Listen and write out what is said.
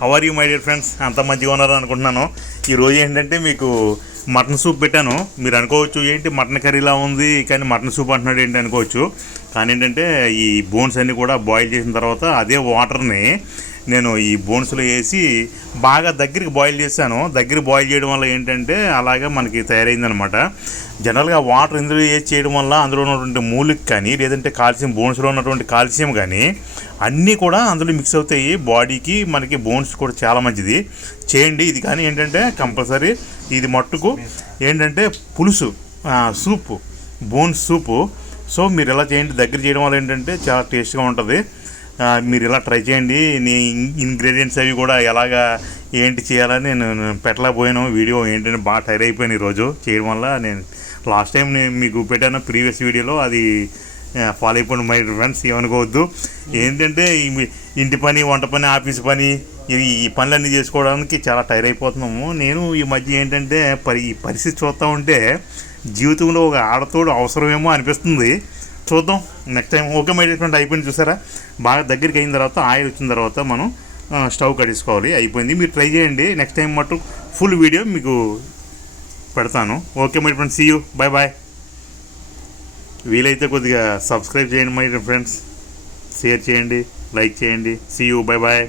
How are you my dear friends అంత మంచిగా ఉన్నారు అనుకుంటున్నాను. ఈరోజు ఏంటంటే మీకు మటన్ సూప్ పెట్టాను. మీరు అనుకోవచ్చు ఏంటి మటన్ కర్రీలా ఉంది కానీ మటన్ సూప్ అంటున్నాడు ఏంటి అనుకోవచ్చు. కానీ ఏంటంటే ఈ బోన్స్ అన్నీ కూడా బాయిల్ చేసిన తర్వాత అదే వాటర్ని నేను ఈ బోన్స్లో వేసి బాగా దగ్గరికి బాయిల్ చేశాను. దగ్గర బాయిల్ చేయడం వల్ల ఏంటంటే అలాగే మనకి తయారైందనమాట. జనరల్గా వాటర్ ఇందులో వేసి చేయడం వల్ల అందులో ఉన్నటువంటి మూలిక కానీ లేదంటే కాల్షియం బోన్స్లో ఉన్నటువంటి కాల్షియం కానీ అన్నీ కూడా అందులో మిక్స్ అవుతాయి. బాడీకి మనకి బోన్స్ కూడా చాలా మంచిది. చేయండి. ఇది కానీ ఏంటంటే కంపల్సరీ ఇది మట్టుకు ఏంటంటే పులుసు సూపు బోన్స్ సూపు. సో మీరు ఇలా చేయండి? దగ్గర చేయడం వల్ల ఏంటంటే చాలా టేస్ట్గా ఉంటుంది. మీరు ఇలా ట్రై చేయండి. నీ ఇంగ్రీడియంట్స్ అవి కూడా ఎలాగా ఏంటి చేయాలని నేను పెట్టలేకపోయాను. వీడియో ఏంటంటే బాగా టైర్ అయిపోయాను ఈరోజు చేయడం వల్ల. నేను లాస్ట్ టైం నేను మీకు పెట్టాను ప్రీవియస్ వీడియోలో అది ఫాలో అయిపోయిన మై ఫ్రెండ్స్ ఏమనుకోవద్దు. ఏంటంటే ఇంటి పని వంట పని ఆఫీస్ పని ఇవి ఈ పనులన్నీ చేసుకోవడానికి చాలా టైర్ అయిపోతున్నాము. నేను ఈ మధ్య ఏంటంటే పరి పరిస్థితి చూస్తూ ఉంటే జీవితంలో ఒక ఆడతోడు అవసరమేమో అనిపిస్తుంది. చూద్దాం. నెక్స్ట్ టైం ఓకే మేనేజ్మెంట్ అయిపోయింది చూసారా? బాగా దగ్గరికి అయిన తర్వాత ఆయిల్ వచ్చిన తర్వాత మనం స్టవ్ కట్టేసుకోవాలి. అయిపోయింది. మీరు ట్రై చేయండి. నెక్స్ట్ టైం మటు ఫుల్ వీడియో మీకు పెడతాను. Okay my friends see you bye bye వీలైతే కొద్దిగా సబ్స్క్రైబ్ చేయండి మై ఫ్రెండ్స్ షేర్ చేయండి. లైక్ చేయండి. See you bye bye